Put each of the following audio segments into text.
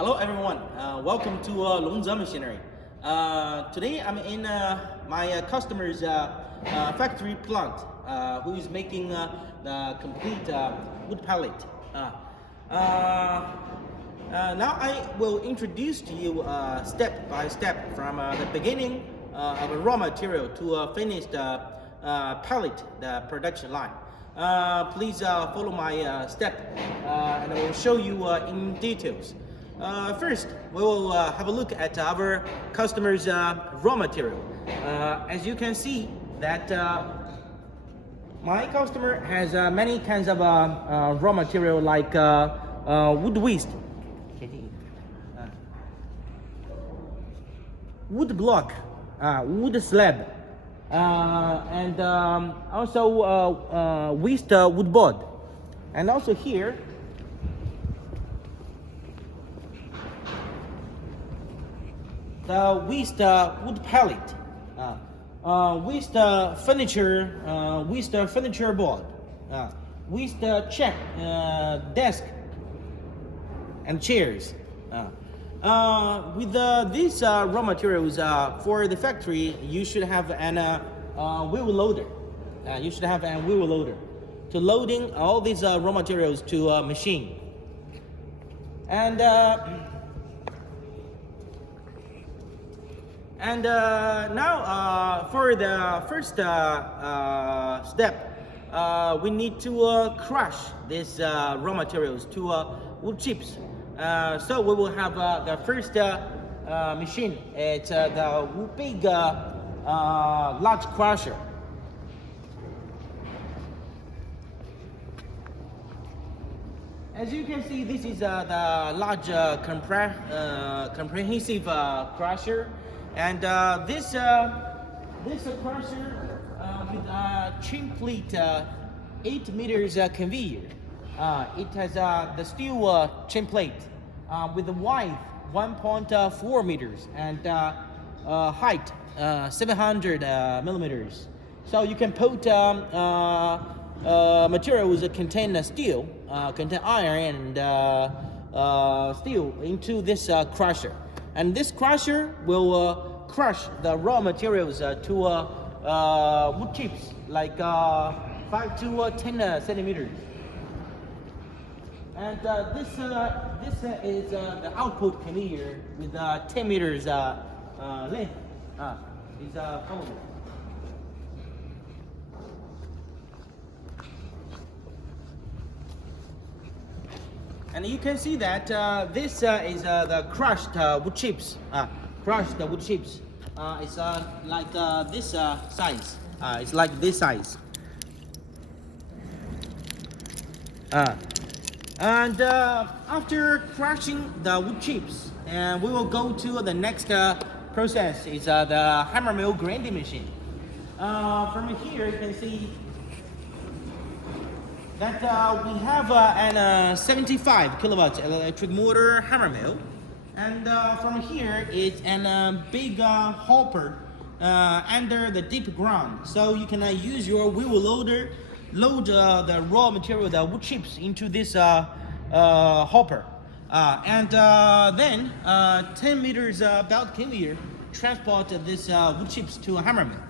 Hello everyone, welcome to Longzhe Machinery. Today I'm in my customer's factory plant who is making the complete wood pallet. Now I will introduce to you step by step from the beginning of a raw material to a finished pallet, the production line. Please follow my step and I will show you in details. First, we will have a look at our customer's raw material. As you can see that my customer has many kinds of raw material like wood waste, wood block, wood slab, and also waste wood board. And also here, the waste wood pallet, waste furniture, waste furniture board, waste check desk and chairs. With these raw materials for the factory, you should have an wheel loader. You should have a wheel loader to loading all these raw materials to a machine. And now for the first step, we need to crush these raw materials to wood chips. So we will have the first machine. It's the big large crusher. As you can see, this is the large comprehensive crusher. And this crusher with a chain plate 8 meters conveyor. It has the steel chain plate with a width 1.4 meters and height 700 millimeters. So you can put materials that contain steel, contain iron and steel into this crusher. And this crusher will crush the raw materials to wood chips like 5 to 10 centimeters. And this is the output conveyor with 10 meters length. Is follow me. And you can see that this is the crushed wood chips. Crushed wood chips. It's like this size. It's like this size. And after crushing the wood chips, and we will go to the next process. Is the hammer mill grinding machine. From here you can see that we have an 75 kilowatt electric motor hammer mill, and from here it's an big hopper under the deep ground, so you can use your wheel loader, load the raw material, the wood chips, into this hopper, and then 10 meters belt conveyor transport this wood chips to a hammer mill.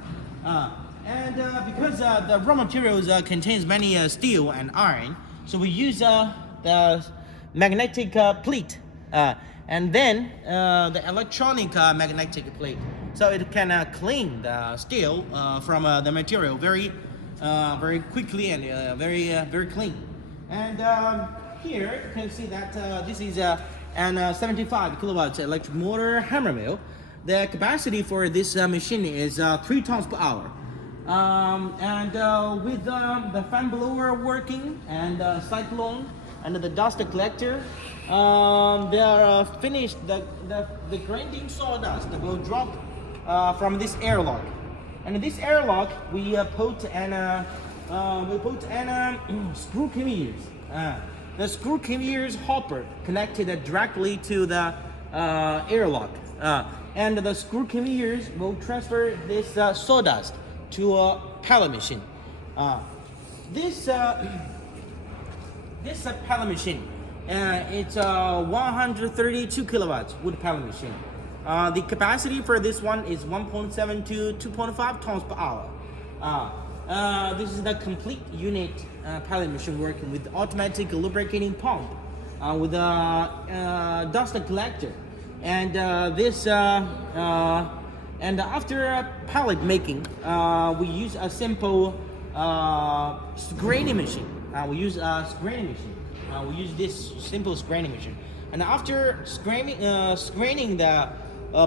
And because the raw materials contains many steel and iron, so we use the magnetic plate and then the electronic magnetic plate, so it can clean the steel from the material very quickly and very clean. And here you can see that this is an 75 kilowatts electric motor hammer mill. The capacity for this machine is 3 tons per hour. And with the fan blower working and cyclone and the dust collector, they are finished. The grinding sawdust will drop from this airlock, and this airlock we put an screw conveyors. The screw conveyors hopper connected directly to the airlock, and the screw conveyors will transfer this sawdust to a pallet machine. This pallet machine It's a 132 kilowatts wood pellet machine. The capacity for this one is 1.7 to 2.5 tons per hour. This is the complete unit pellet machine working with automatic lubricating pump, with a dust collector, and after pellet making, we use a simple screening machine. We use this simple screening machine, and after screening the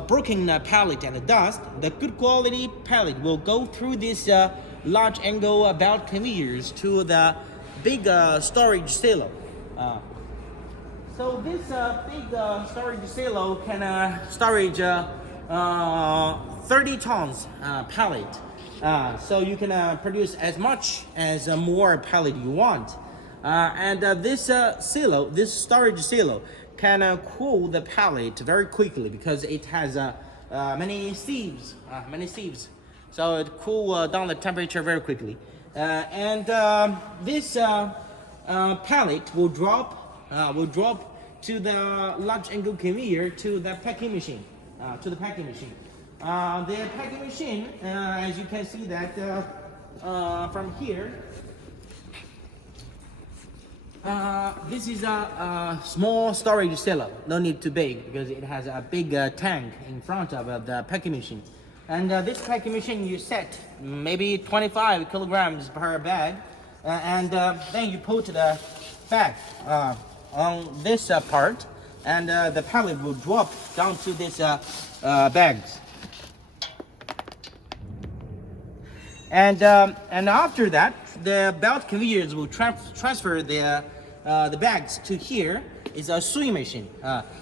broken pellet and the dust, the good quality pellet will go through this large angle belt conveyors to the big storage silo. So this big storage silo can storage 30 tons pellet. So you can produce as much as more pellet you want. This storage silo can cool the pellet very quickly because it has many sieves. So it cool down the temperature very quickly. This pellet will drop to the large angle conveyor to the packing machine. The packing machine, as you can see that from here, this is a small storage silo. No need to big because it has a big tank in front of the packing machine. And this packing machine, you set maybe 25 kilograms per bag, and then you put the bag on this part, and the pellet will drop down to this bags. And after that, the belt conveyors will transfer the bags to here. Is a sewing machine.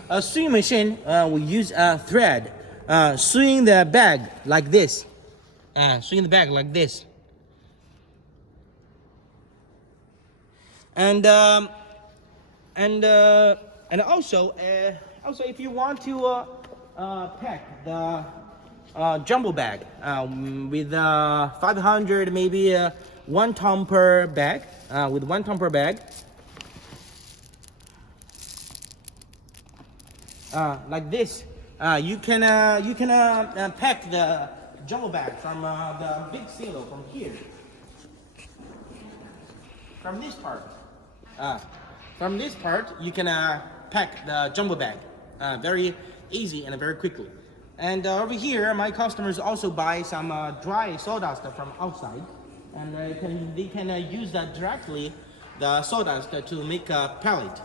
A sewing machine will use a thread, sewing the bag like this. And also if you want to pack the jumbo bag with 500, maybe 1 ton per bag, with 1 ton per bag, like this, you can pack the jumbo bag from the big silo from here, from this part. From this part, you can pack the jumbo bag very easy and very quickly. And over here, my customers also buy some dry sawdust from outside, and they can use that directly, the sawdust, to make a pellet.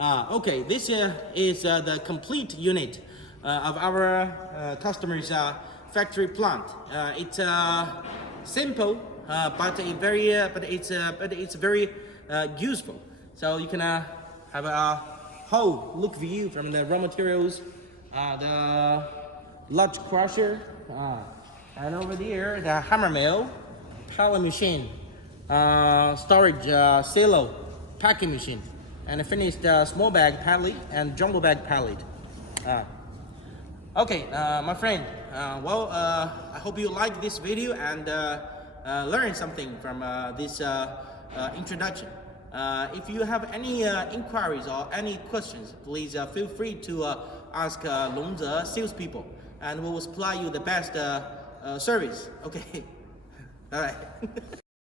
Okay, this is the complete unit of our customer's factory plant. It's simple, but it's very useful. So you can have a whole look view from the raw materials, the large crusher, and over there the hammer mill, pellet machine, storage silo, packing machine, and finished small bag pellet and jumbo bag pellet. Okay, my friend, I hope you like this video and learn something from this introduction. If you have any inquiries or any questions, please feel free to ask Longze salespeople, and we will supply you the best service. Okay, all right.